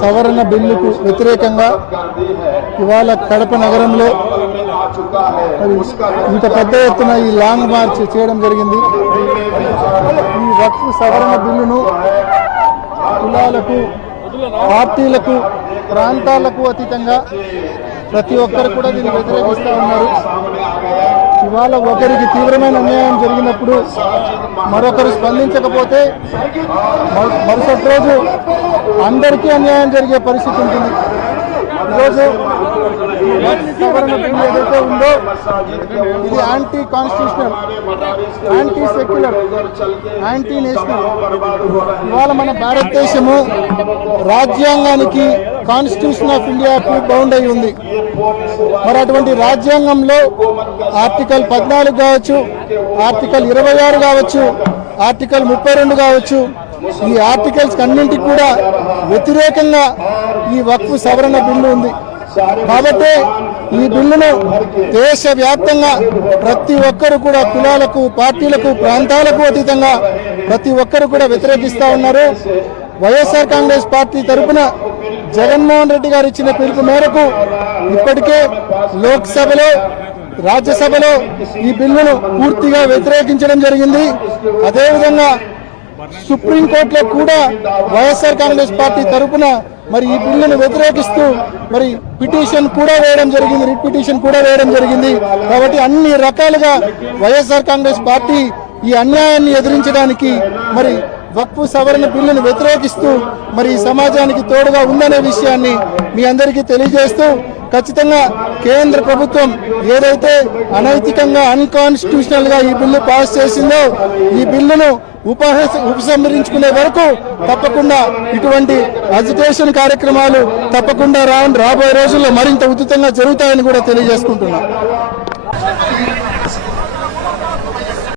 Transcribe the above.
సవరణ బిల్లుకు వ్యతిరేకంగా ఇవాళ కడప నగరంలో ఇంత పెద్ద ఎత్తున ఈ లాంగ్ మార్చ్ చేయడం జరిగింది. ఈ వక్ఫ్ సవరణ బిల్లును కులాలకు, పార్టీలకు, ప్రాంతాలకు అతీతంగా ప్రతి ఒక్కరు కూడా దీన్ని వ్యతిరేకిస్తూ ఉన్నారు. ఇవాళ ఒకరికి తీవ్రమైన అన్యాయం జరిగినప్పుడు మరొకరు స్పందించకపోతే మరుసటి రోజు అందరికీ అన్యాయం జరిగే పరిస్థితి ఉంటుంది. ఈరోజు సవరణ బిల్లు ఏదైతే ఉందో ఇది anti constitutional, anti secular, anti national. ఇవాళ మన భారతదేశము రాజ్యాంగానికి, కాన్స్టిట్యూషన్ ఆఫ్ ఇండియాకు బౌండ్ అయి ఉంది. మరి అటువంటి రాజ్యాంగంలో ఆర్టికల్ 14 కావచ్చు, ఆర్టికల్ 26 కావచ్చు, ఆర్టికల్ 32 కావచ్చు, ఈ ఆర్టికల్స్ అన్నింటికి కూడా వ్యతిరేకంగా ఈ వక్ఫ్ సవరణ బిల్లు ఉంది. కాబట్టి ఈ బిల్లును దేశవ్యాప్తంగా ప్రతి ఒక్కరు కూడా కులాలకు, పార్టీలకు, ప్రాంతాలకు అతీతంగా ప్రతి ఒక్కరు కూడా వ్యతిరేకిస్తూ ఉన్నారు. వైఎస్ఆర్ కాంగ్రెస్ పార్టీ తరఫున జగన్మోహన్ రెడ్డి గారు ఇచ్చిన పిలుపు మేరకు ఇప్పటికే లోక్సభలో, రాజ్యసభలో ఈ బిల్లును పూర్తిగా వ్యతిరేకించడం జరిగింది. అదేవిధంగా సుప్రీంకోర్టులో కూడా వైఎస్ఆర్ కాంగ్రెస్ పార్టీ తరఫున మరి ఈ బిల్లును వ్యతిరేకిస్తూ మరి పిటిషన్ కూడా వేయడం జరిగింది, రిట్ పిటిషన్ కూడా వేయడం జరిగింది. కాబట్టి అన్ని రకాలుగా వైఎస్ఆర్ కాంగ్రెస్ పార్టీ ఈ అన్యాయాన్ని ఎదిరించడానికి మరి వక్ఫ్ సవరణ బిల్లును వ్యతిరేకిస్తూ మరి సమాజానికి తోడుగా ఉందనే విషయాన్ని మీ అందరికీ తెలియజేస్తూ, ఖచ్చితంగా కేంద్ర ప్రభుత్వం ఏదైతే అనైతికంగా, అన్కాన్స్టిట్యూషనల్ గా ఈ బిల్లు పాస్ చేసిందో ఈ బిల్లును ఉపసంహరించుకునే వరకు తప్పకుండా ఇటువంటి అజిటేషన్ కార్యక్రమాలు తప్పకుండా రాబోయే రోజుల్లో మరింత ఉధృతంగా జరుగుతాయని కూడా తెలియజేసుకుంటున్నాం.